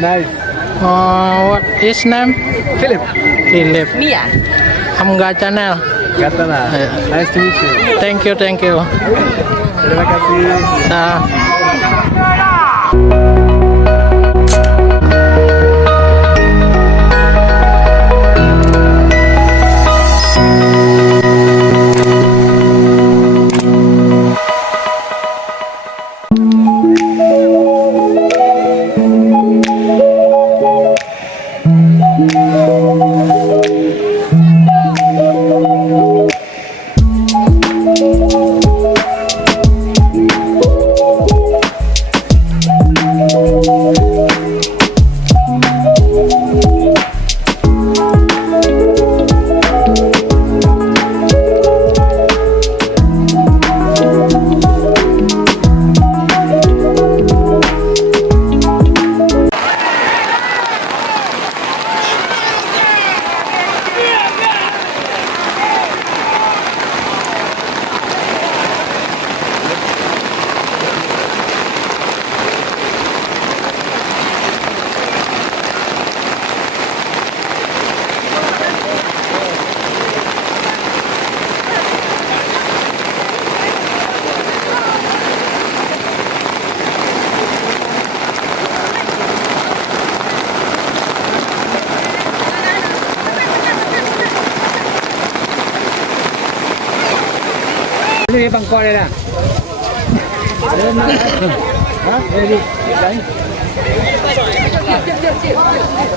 Nice. What his name? Philip. Philip. Mia. Amga channel. Gatana. Nice to meet you. Thank you, thank you. Terima kasih. Ini bangkok đây nè. Hả? Đây đi. Đấy.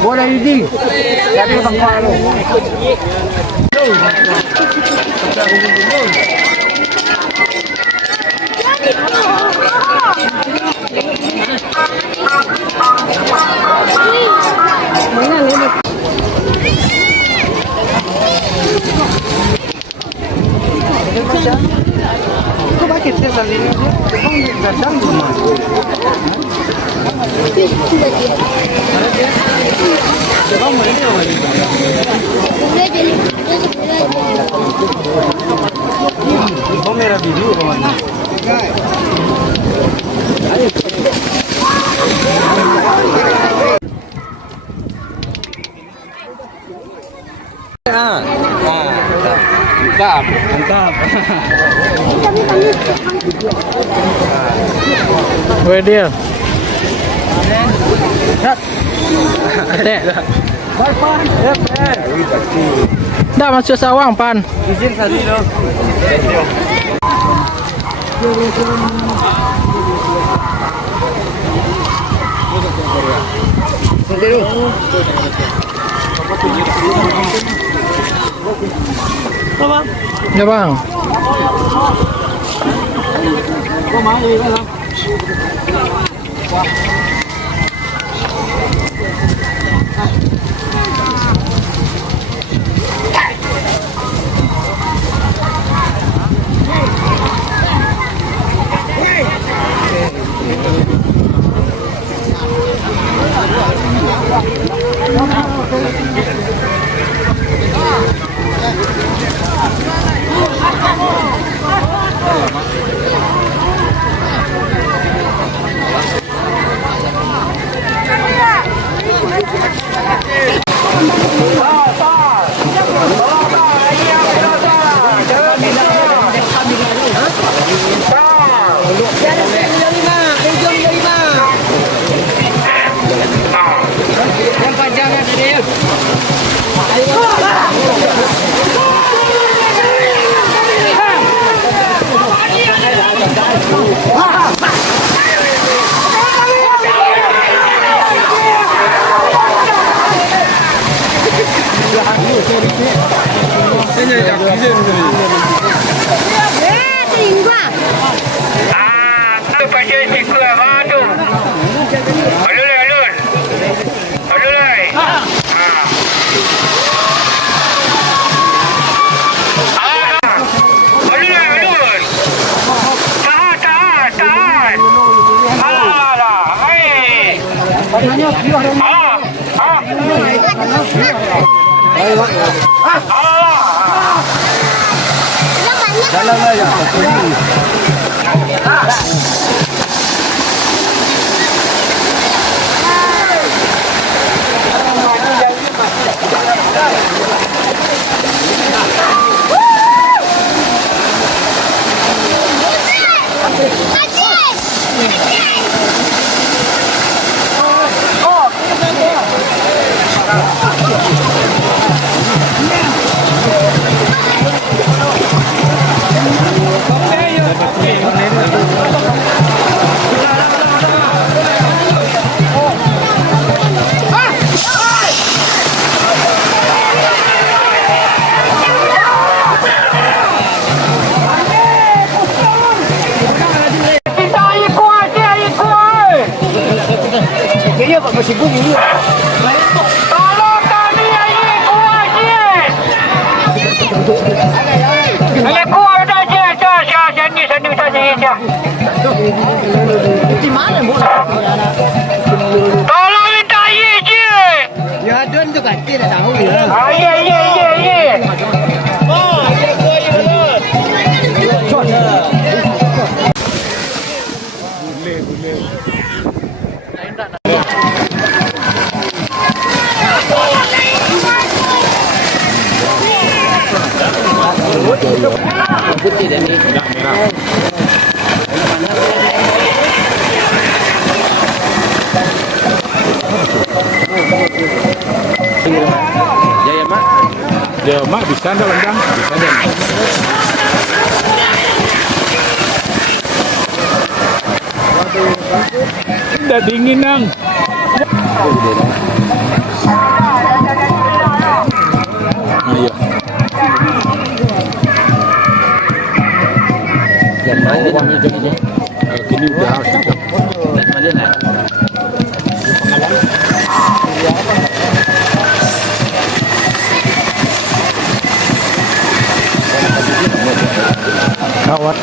Vô đây đi. Ra đi bangkok luôn. Kok pakai tes ini? Kok gadang rumah? Coba mau ini apa ini? Oh merah biru mana? Ayo. Mantap, mantap. Where dia? Adek. Dah masuk sawang pan. Izin tadi dong. Ya bang. Kau mau lebih dalam? Jalan lah ya. Kita ikut, dia ikut. Dia buat masih bunyi ni. Tolong kami ini kuat dia. Ini kuat dah dia. Sini saja. Di mana bola? Tolong minta air je. Ya, don tu kan dia dah tahu ya. Ya. Oh, dia koi belum. Putih dan ni. Ya mak bisa dah rendang, bisa dah. Dah dingin nang. Ayo. Yang mana wangi je. Kini udah harus sudah. Mana nak? Kawat.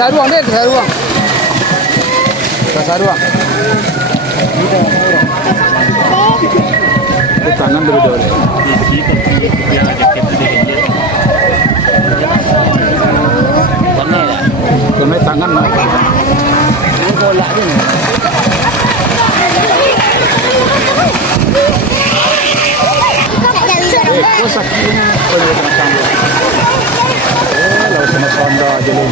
Saruang dia, saruang. Saruang. Tangan dulu dulu. Kena tangan nak. Ini bola ni. Kosak ini perlu sama. Lalu sama sonda aja lu.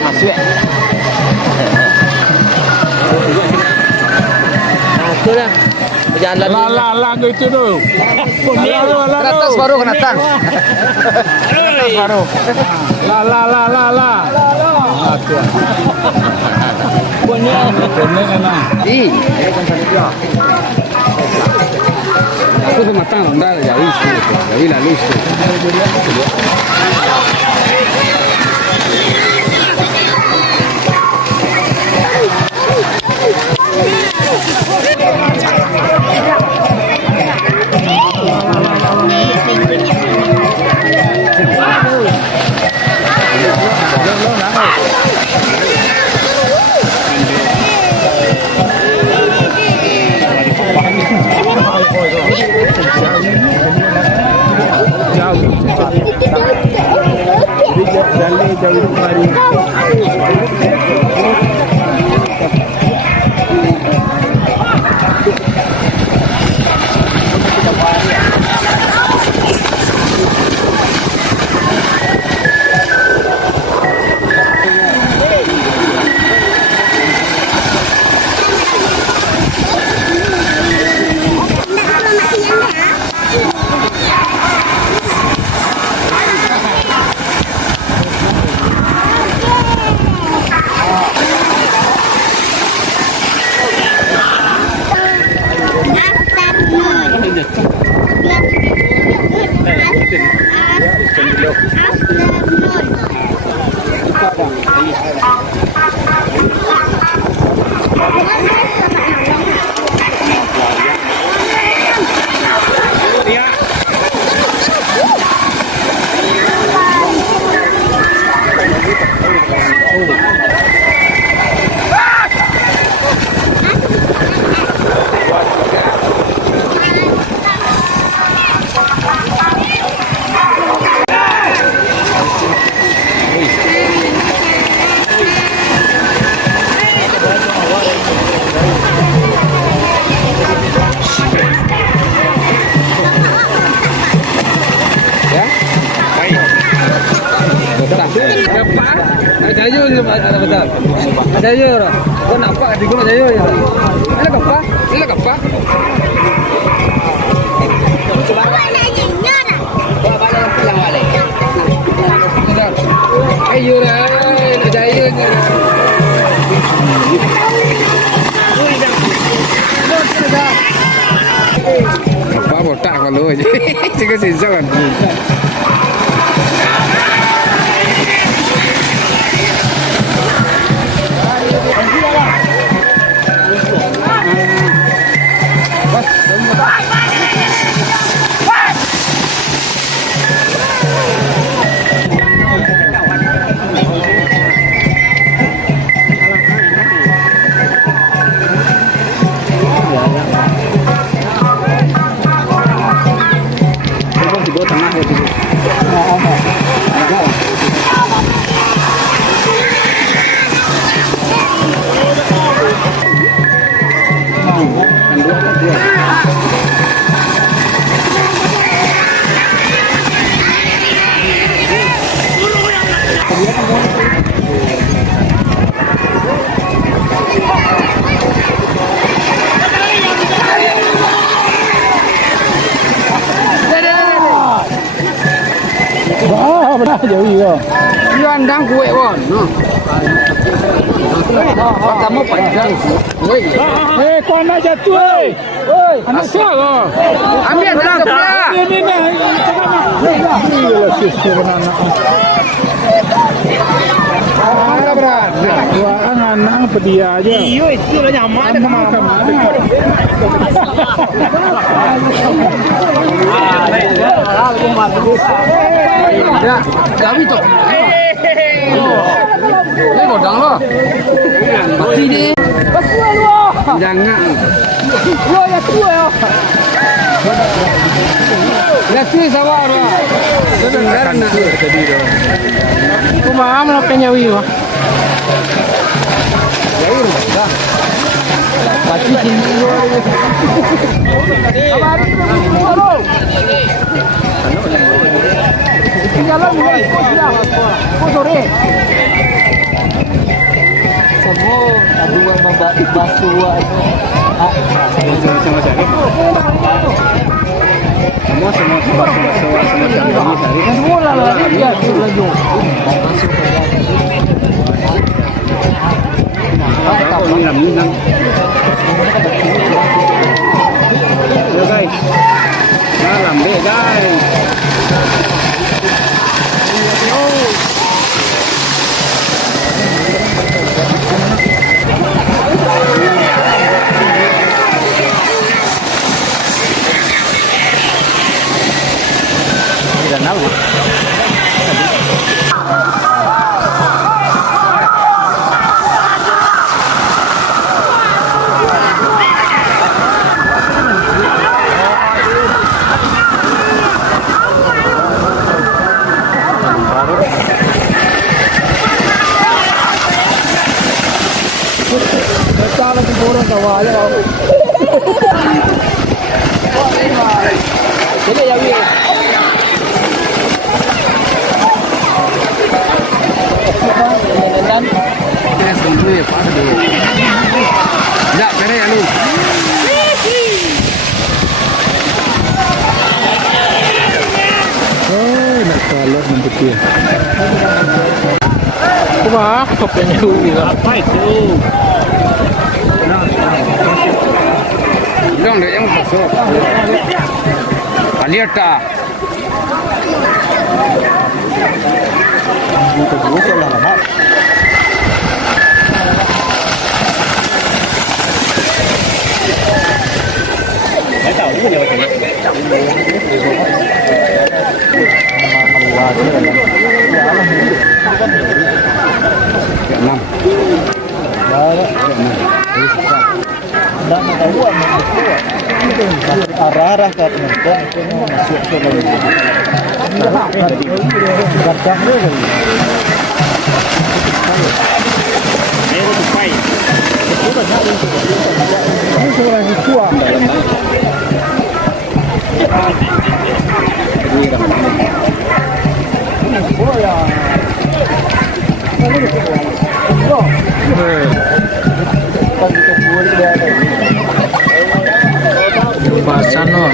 Masuk. Nah, itulah. jalan Lah gitu tu. Keratas baru kena tang. Keratas baru. Lah. Bonek enak. Aku pematang dah jadi lalu itu. Jauh mari. Ada je orang. Kau nampak di guna saya je. Ada apa? Ada apa? Ayo lah, jaya je. Apa botak kalau aje. Cakap sisakan. Jauh juga. Yuan dang kue pun. Kamu panjang. Woi. Kau nak jatuh eh. Woi. Anak siapa? Ambil belah sebelah. Ini. Gila sisir anak. Mana berat? Dua anak pedia aja. Iyo itu lah nyaman dah kemana. Ya, gawi tu. Ini godang lo. Mati ni. Jangan. Lo ya tua ya. Nasi sawar. Sebenarnya nak. Kumam lo penyawi wah. Pasti tinggi lo. Abang ni mau jalan mulai kau sore. Semua aduan basuh Semua lah lari dia laju. Yo guys. Dalam deh guys. Dah, kena ya lu. Nak kalah nanti dia. Wah, topengnya Uwi lah. Apa itu? Dong deh yang masuk. Lihat tak? Kita buka lah lama. Saya tahu ni macam ni. Arah-arah ke penonton masuk ke dalam. Bahasan no.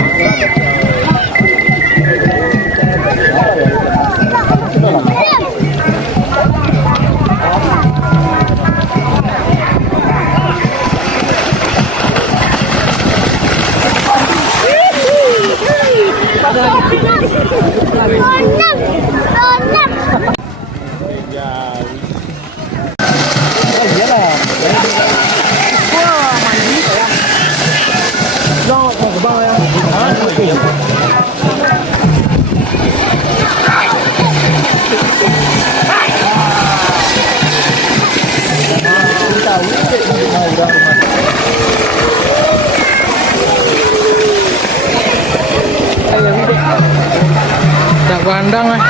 Tak pandang lah.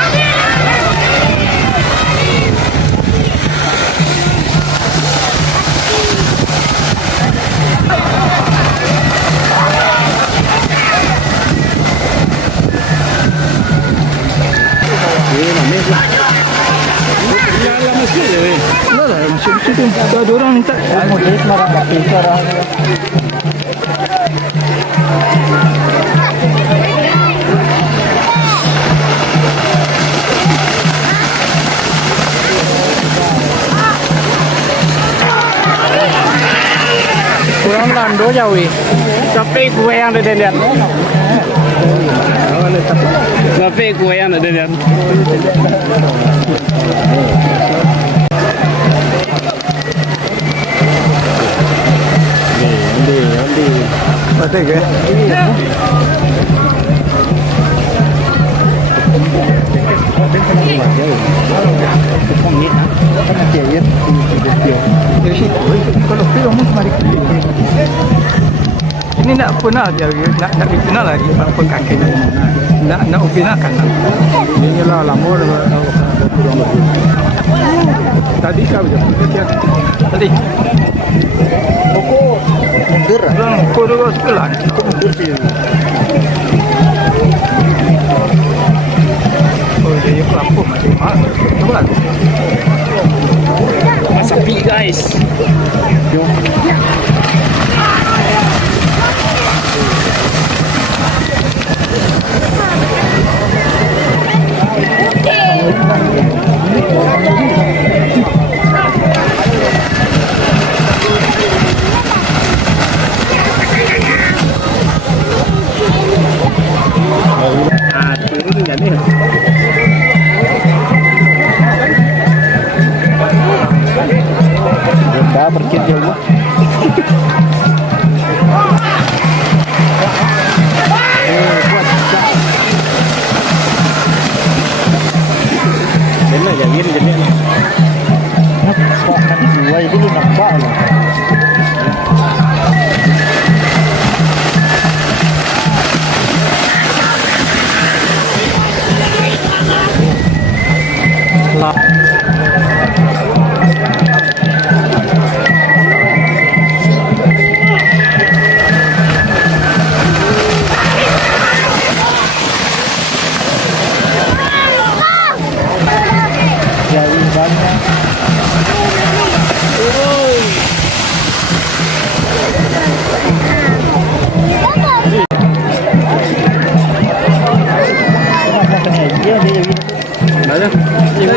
Ada orang minta. Model semarang tak pintar. Kurang lando jauh. Tapi kue yang ada lihat. Tapi kue yang ada lihat. Ada ke? Ini nak punah dia, nak dipinah lagi apa kaki ni? Nak upinahkan. Ini lah lamor kurang lebih. Tadi kau je. Tadi. Pokok mundur. Pokok dulu sebelah. Pokok mundur sih. Oh dia kelapa macam mana? Coba. Sapi guys.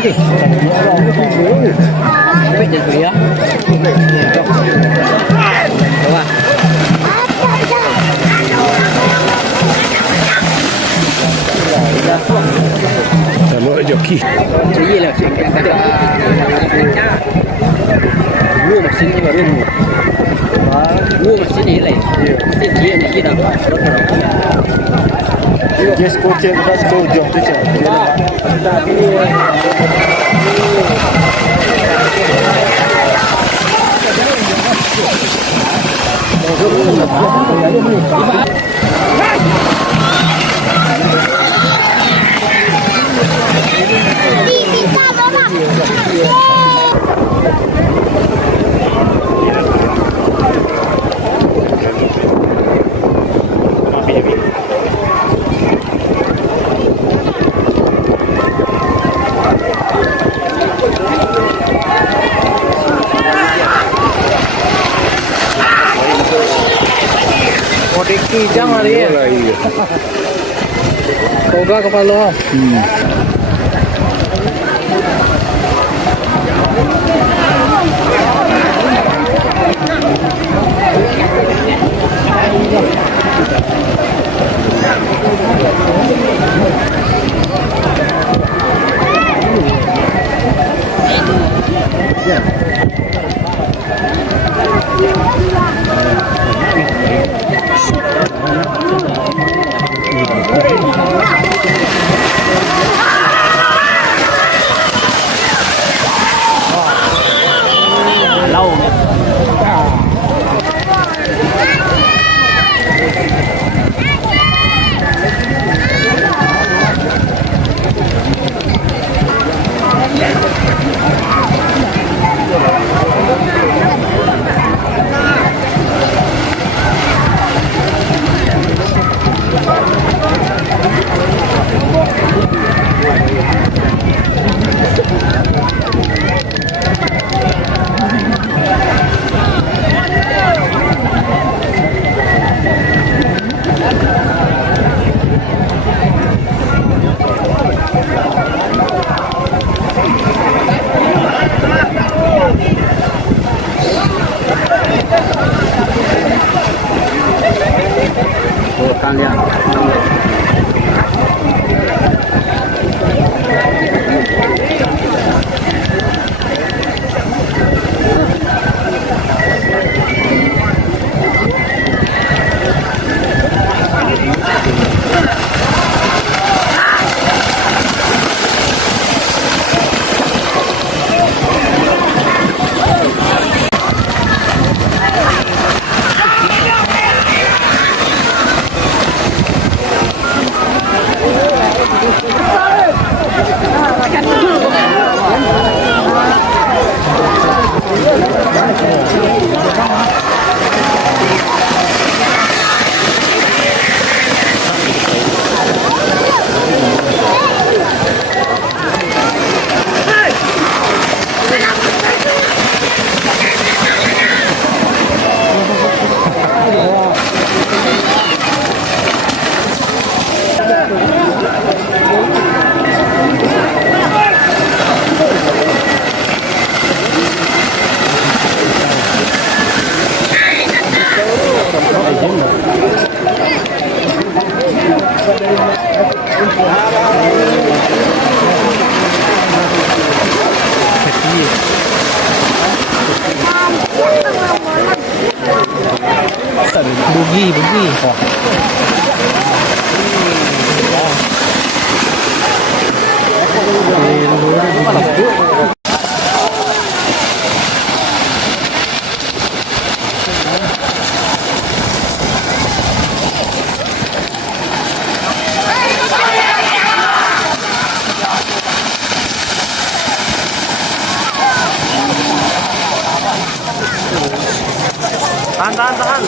gì biết gì gì á đúng không lỗi cho kỳ cái gì là chuyện cái được mua một xin nhưng mà luôn mua một xin gì này xin gì này gì đâu Yes, go check. Let's go jump to check. Jangan dia. Koga kepala. Tahan.